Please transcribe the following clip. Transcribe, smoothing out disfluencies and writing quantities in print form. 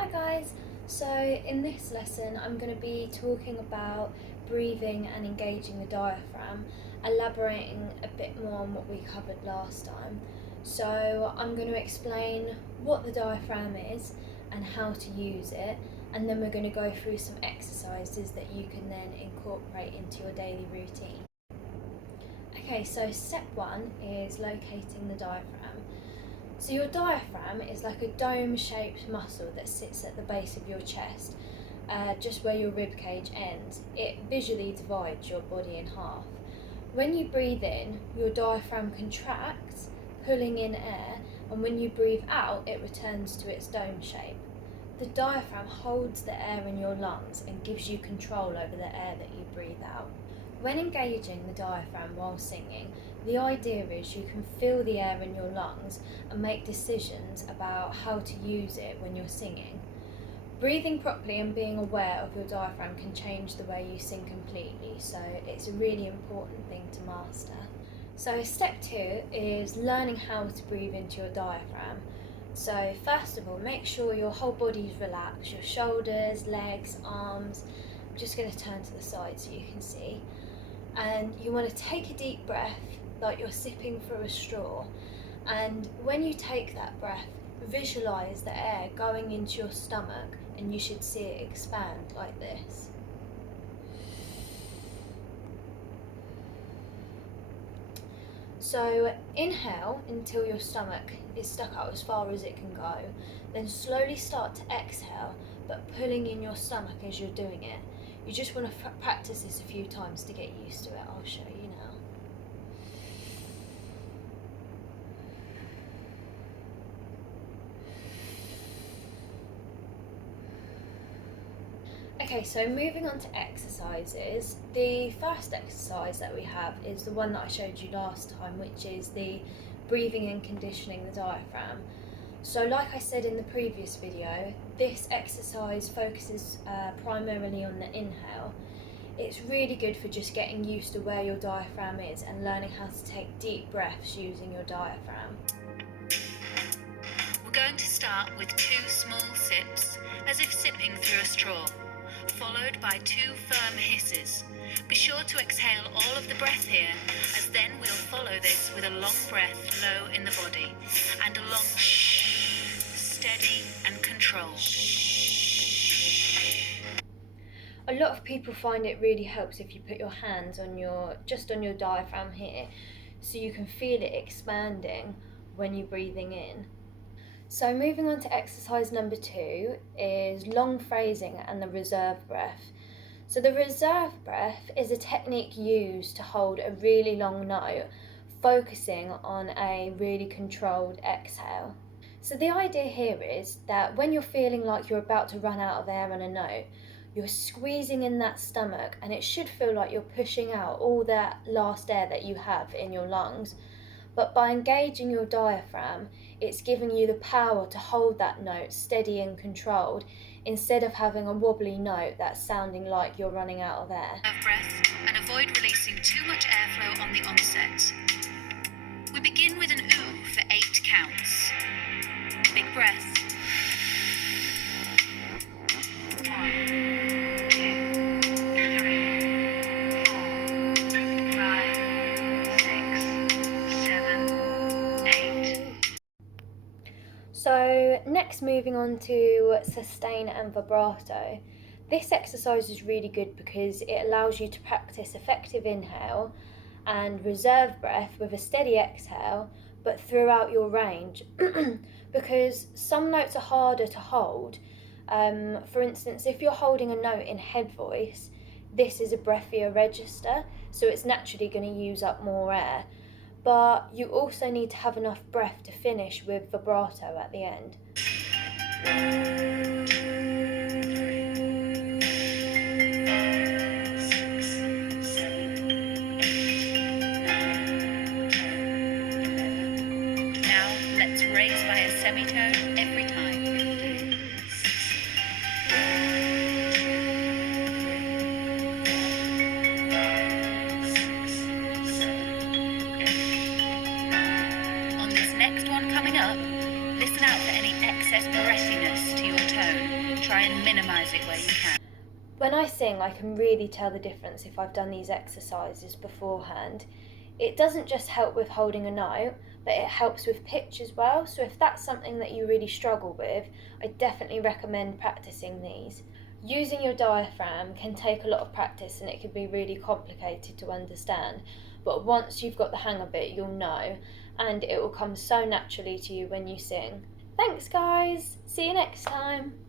Hi guys, so in this lesson I'm going to be talking about breathing and engaging the diaphragm, elaborating a bit more on what we covered last time. So I'm going to explain what the diaphragm is and how to use it, and then we're going to go through some exercises that you can then incorporate into your daily routine. Okay, so step one is locating the diaphragm. So your diaphragm is like a dome-shaped muscle that sits at the base of your chest, just where your rib cage ends. It visually divides your body in half. When you breathe in, your diaphragm contracts, pulling in air, and when you breathe out, it returns to its dome shape. The diaphragm holds the air in your lungs and gives you control over the air that you breathe out. When engaging the diaphragm while singing, the idea is you can feel the air in your lungs and make decisions about how to use it when you're singing. Breathing properly and being aware of your diaphragm can change the way you sing completely, so it's a really important thing to master. So step two is learning how to breathe into your diaphragm. So first of all, make sure your whole body's relaxed, your shoulders, legs, arms. I'm just going to turn to the side so you can see. And you want to take a deep breath like you're sipping through a straw, and when you take that breath, visualize the air going into your stomach and you should see it expand like this. So inhale until your stomach is stuck out as far as it can go, then slowly start to exhale, but pulling in your stomach as you're doing it. You just want to practice this a few times to get used to it. I'll show you now. Okay, so moving on to exercises. The first exercise that we have is the one that I showed you last time, which is the breathing and conditioning the diaphragm. So like I said in the previous video, this exercise focuses primarily on the inhale. It's really good for just getting used to where your diaphragm is and learning how to take deep breaths using your diaphragm. We're going to start with 2 small sips, as if sipping through a straw, followed by 2 firm hisses. Be sure to exhale all of the breath here, as then we'll follow this with a long breath low in the body, and a long shh, steady and controlled. A lot of people find it really helps if you put your hands on your diaphragm here, so you can feel it expanding when you're breathing in. So moving on to exercise number 2 is long phrasing and the reserve breath. So the reserve breath is a technique used to hold a really long note, focusing on a really controlled exhale. So the idea here is that when you're feeling like you're about to run out of air on a note, you're squeezing in that stomach, and it should feel like you're pushing out all that last air that you have in your lungs. But by engaging your diaphragm, it's giving you the power to hold that note steady and controlled, instead of having a wobbly note that's sounding like you're running out of air. Breath, and avoid releasing too much airflow on the onset. We begin with an ooh for 8 counts. Big breath. 1, 2, 3, 4, 5, 6, 7, 8. So next, moving on to sustain and vibrato. This exercise is really good because it allows you to practice effective inhale and reserve breath with a steady exhale, but throughout your range, because some notes are harder to hold. For instance, if you're holding a note in head voice, this is a breathier register, so it's naturally going to use up more air. But you also need to have enough breath to finish with vibrato at the end. Now let's raise by a semitone every time. On this next one coming up, Listen out for any excess breathiness to your tone. Try and minimise it where you can. When I sing, I can really tell the difference if I've done these exercises beforehand. It doesn't just help with holding a note, but it helps with pitch as well. So if that's something that you really struggle with, I definitely recommend practicing these. Using your diaphragm can take a lot of practice and it can be really complicated to understand, but once you've got the hang of it, you'll know, and it will come so naturally to you when you sing. Thanks, guys! See you next time!